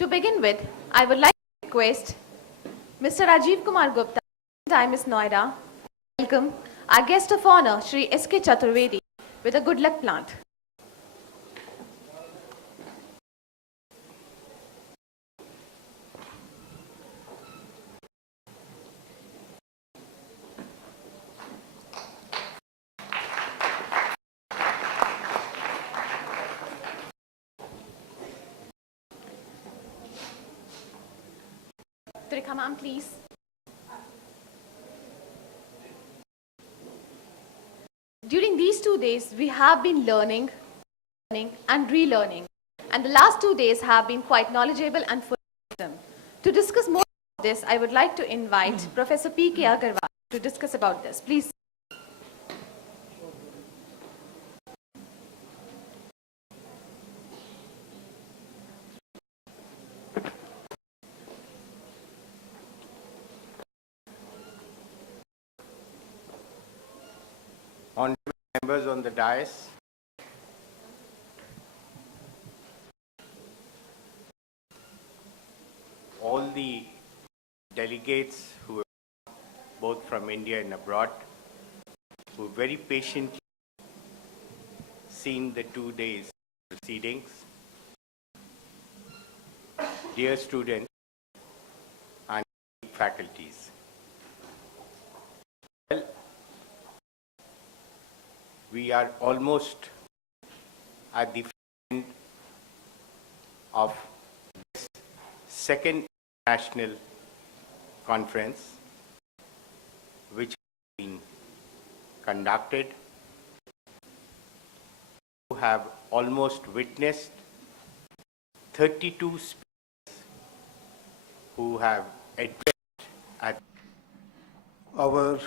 To begin with, I would like to request Mr. Rajiv Kumar Gupta, IMS Noida, welcome our guest of honor, Shri S.K. Chaturvedi, with a good luck plant. Trikha ma'am, please. During these 2 days, we have been learning and relearning. And the last 2 days have been quite knowledgeable and full of wisdom. To discuss more about this, I would like to invite Professor P.K. Agarwal to discuss about this. Please. Honorable members on the dais, all the delegates who are both from India and abroad, who very patiently seen the 2 days proceedings, dear students and faculties. Well, we are almost at the end of this second national conference, which has been conducted. You have almost witnessed 32 speakers who have addressed at our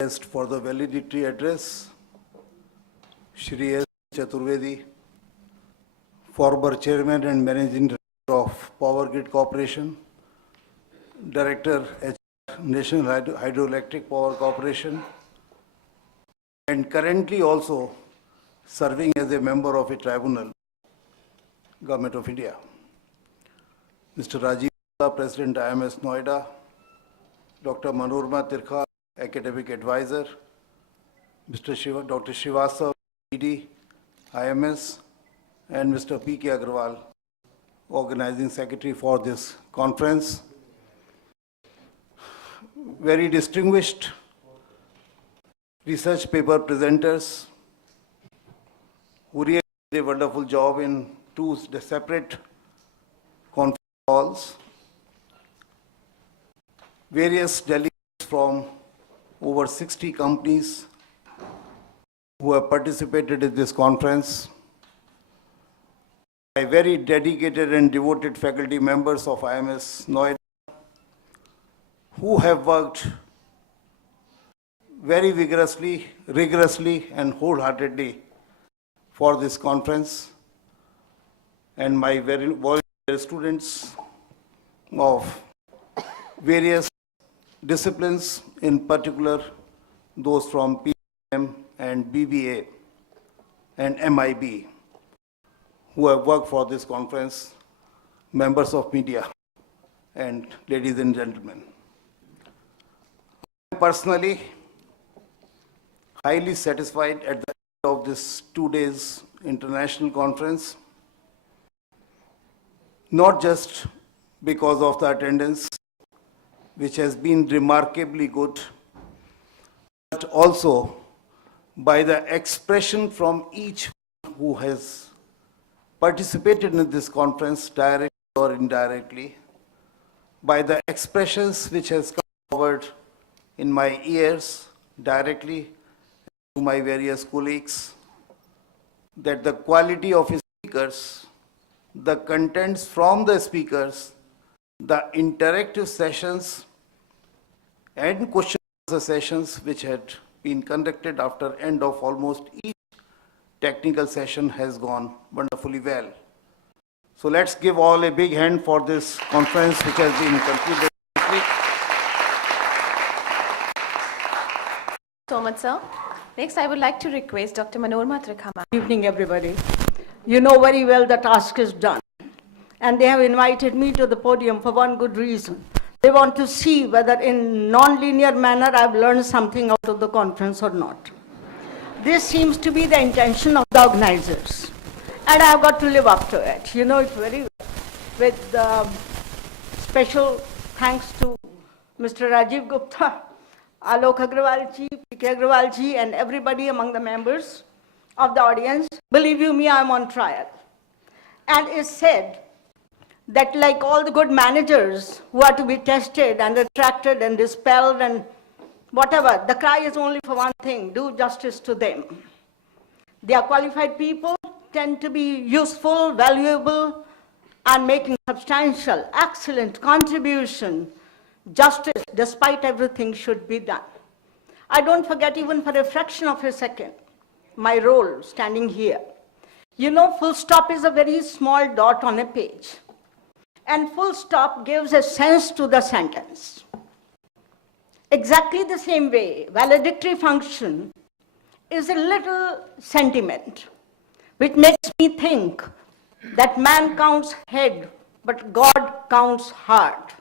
guest for the validity address, Shri S. Chaturvedi, former Chairman and Managing Director of Power Grid Corporation, Director at National Hydroelectric Power Corporation, and currently also serving as a member of a tribunal, Government of India. Mr. Rajiv Gupta, President IMS Noida, Dr. Manorama Tirkha, Academic Advisor, Dr. Srivastava, ED, IMS, and Mr. P.K. Agarwal, Organizing Secretary for this conference. Very distinguished research paper presenters who really did a wonderful job in two separate conference calls. Various delegates from over 60 companies who have participated in this conference, by very dedicated and devoted faculty members of IMS Noida, who have worked very vigorously, rigorously, and wholeheartedly for this conference, and my very volunteer students of various disciplines, in particular those from PM and BBA and MIB, who have worked for this conference, members of media, and ladies and gentlemen. Personally, highly satisfied at the end of this 2 days international conference, not just because of the attendance, which has been remarkably good, but also by the expression from each who has participated in this conference, directly or indirectly, by the expressions which has come forward in my ears directly to my various colleagues, that the quality of his speakers, the contents from the speakers, the interactive sessions and question answer sessions which had been conducted after end of almost each technical session has gone wonderfully well. So let's give all a big hand for this conference which has been concluded. So much, sir. Next, I would like to request Dr. Manorama Tirkha. Good evening, everybody. You know very well the task is done. and they have invited me to the podium for one good reason. They want to see whether in non-linear manner I've learned something out of the conference or not. This seems to be the intention of the organizers, and I've got to live up to it. You know it very well. With special thanks to Mr. Rajiv Gupta, Alok Agrawal ji, PK Agrawal ji, and everybody among the members of the audience. Believe you me, I'm on trial. And it's said that like all the good managers who are to be tested and attracted and dispelled and whatever, the cry is only for one thing: do justice to them. They are qualified people, tend to be useful, valuable, and making substantial, excellent contribution. Justice, despite everything, should be done. I don't forget even for a fraction of a second my role standing here. You know, full stop is a very small dot on a page, and full stop gives a sense to the sentence. Exactly the same way, valedictory function is a little sentiment which makes me think that man counts head, but God counts heart.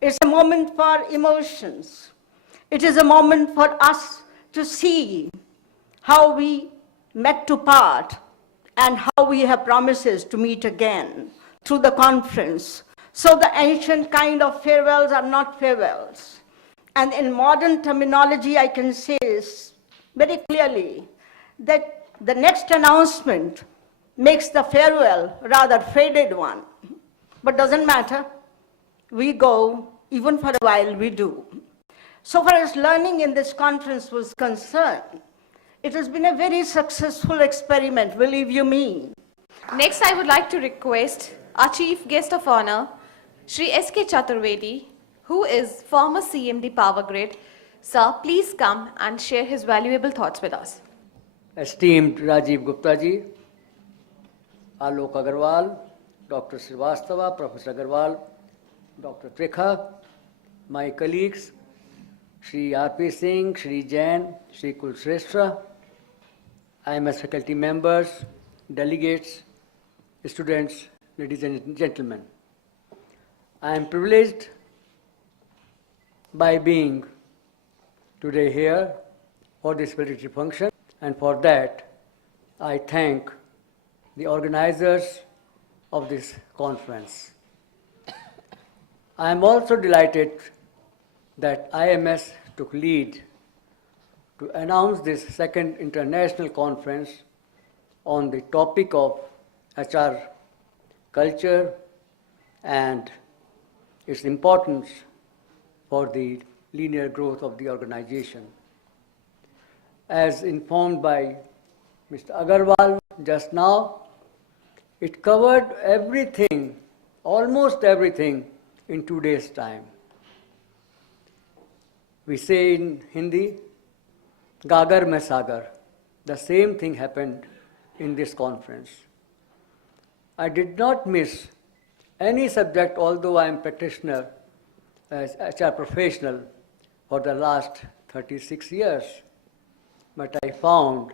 It's a moment for emotions. It is a moment for us to see how we met to part and how we have promises to meet again through the conference. So the ancient kind of farewells are not farewells. And in modern terminology, I can say very clearly that the next announcement makes the farewell rather faded one. But doesn't matter. We go, even for a while we do. So far as learning in this conference was concerned, it has been a very successful experiment, believe you me. Next, I would like to request our Chief Guest of Honor, Shri S.K. Chaturvedi, who is former CMD Power Grid. Sir, please come and share his valuable thoughts with us. Esteemed Rajiv Gupta ji, Alok Agarwal, Dr. Srivastava, Professor Agarwal, Dr. Trikha, my colleagues, Shri R.P. Singh, Shri Jain, Shri Kulshrestha, IMS faculty members, delegates, students, ladies and gentlemen. I am privileged by being today here for this valedictory function, and for that I thank the organizers of this conference. I am also delighted that IMS took lead to announce this second international conference on the topic of HR culture and its importance for the linear growth of the organization. As informed by Mr. Agarwal just now, it covered everything, almost everything, in 2 days' time. We say in Hindi, Gagar mein Sagar. The same thing happened in this conference. I did not miss any subject, although I am practitioner as HR professional for the last 36 years. But I found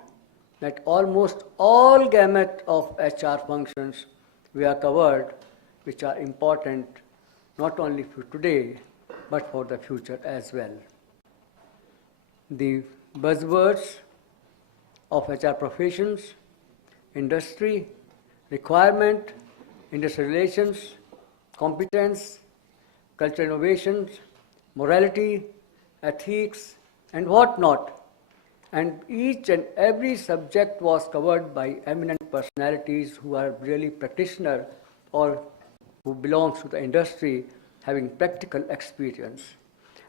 that almost all gamut of HR functions were covered, which are important not only for today, but for the future as well. The buzzwords of HR professions, industry, requirement, industrial relations, competence, cultural innovations, morality, ethics, and whatnot. And each and every subject was covered by eminent personalities who are really practitioners or who belongs to the industry having practical experience.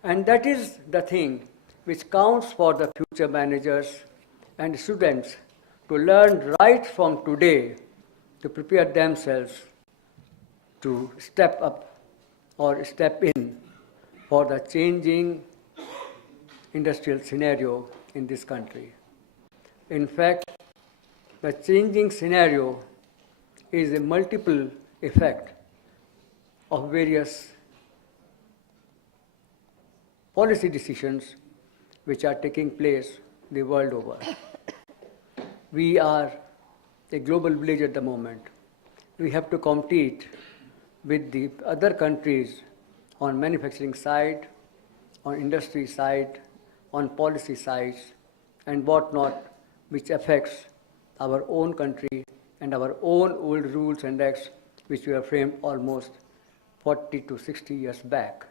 And that is the thing which counts for the future managers and students to learn right from today to prepare themselves to step up or step in for the changing industrial scenario in this country. In fact, the changing scenario is a multiple effect of various policy decisions which are taking place the world over. We are a global village at the moment, we have to compete with the other countries on manufacturing side, on industry side, on policy sides, and whatnot, which affects our own country and our own old rules and acts, which were framed almost 40 to 60 years back.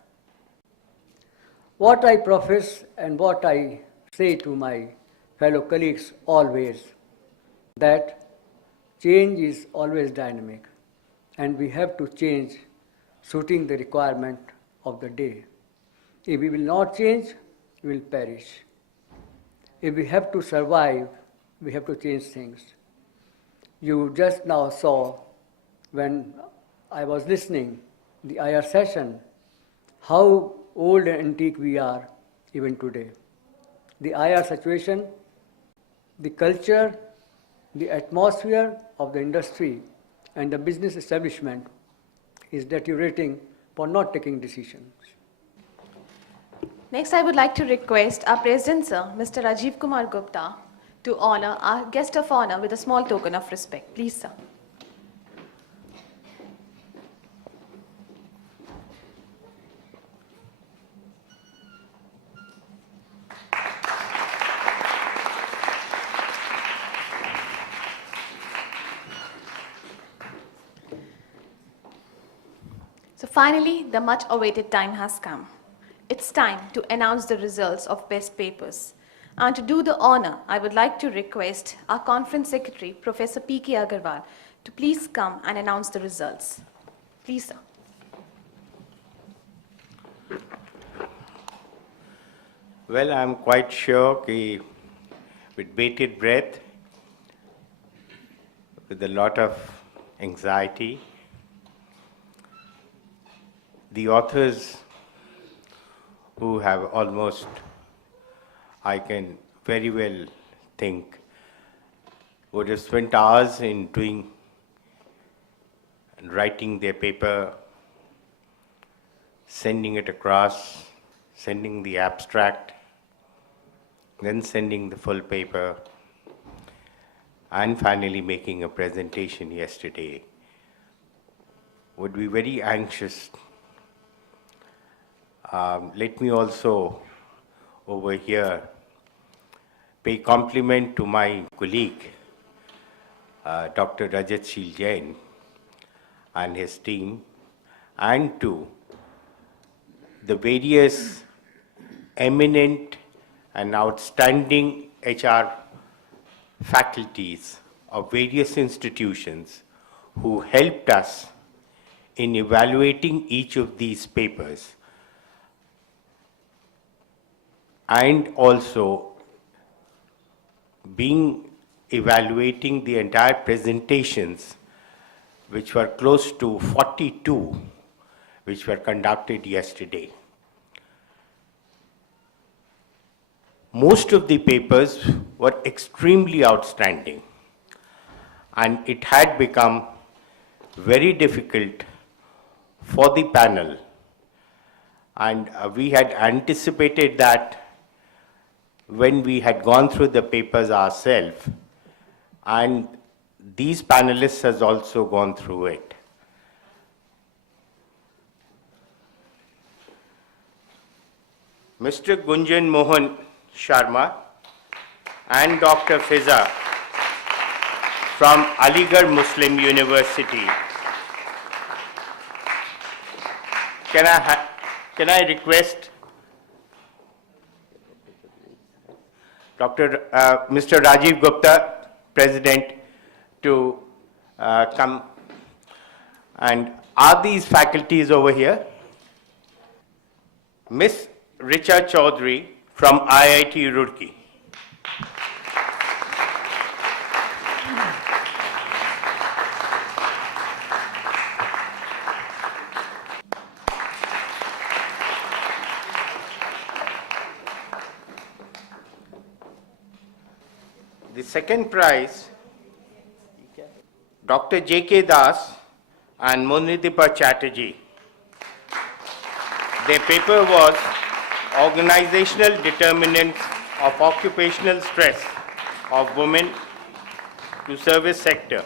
What I profess and what I say to my fellow colleagues always, that change is always dynamic, and we have to change suiting the requirement of the day. If we will not change, we will perish. If we have to survive, we have to change things. You just now saw, when I was listening, the IR session, how old and antique we are even today. The IR situation, the culture, the atmosphere of the industry and the business establishment is deteriorating for not taking decisions. Next, I would like to request our President, Sir, Mr. Rajiv Kumar Gupta, to honor our guest of honor with a small token of respect. Please, sir. So finally, the much awaited time has come. It's time to announce the results of best papers. And to do the honor, I would like to request our conference secretary, Professor P.K. Agarwal, to please come and announce the results. Please, sir. Well, I'm quite sure that with bated breath, with a lot of anxiety, the authors who have almost, I can very well think, would have spent hours in doing and writing their paper, sending it across, sending the abstract, then sending the full paper, and finally making a presentation yesterday, would be very anxious. Let me also, over here, pay compliment to my colleague, Dr. Rajatshil Jain and his team, and to the various eminent and outstanding HR faculties of various institutions who helped us in evaluating each of these papers, and also evaluating the entire presentations, which were close to 42, which were conducted yesterday. Most of the papers were extremely outstanding, and it had become very difficult for the panel, and we had anticipated that when we had gone through the papers ourselves, and these panelists has also gone through it. Mr. Gunjan Mohan Sharma and Dr. Fiza from Aligarh Muslim University. Can I request Mr. Rajiv Gupta, President, to come? And are these faculties over here? Ms. Richa Chaudhary from IIT Roorkee. The second prize, Dr. J.K. Das and Munitipa Chatterjee. Their paper was Organizational Determinants of Occupational Stress of Women to Service Sector.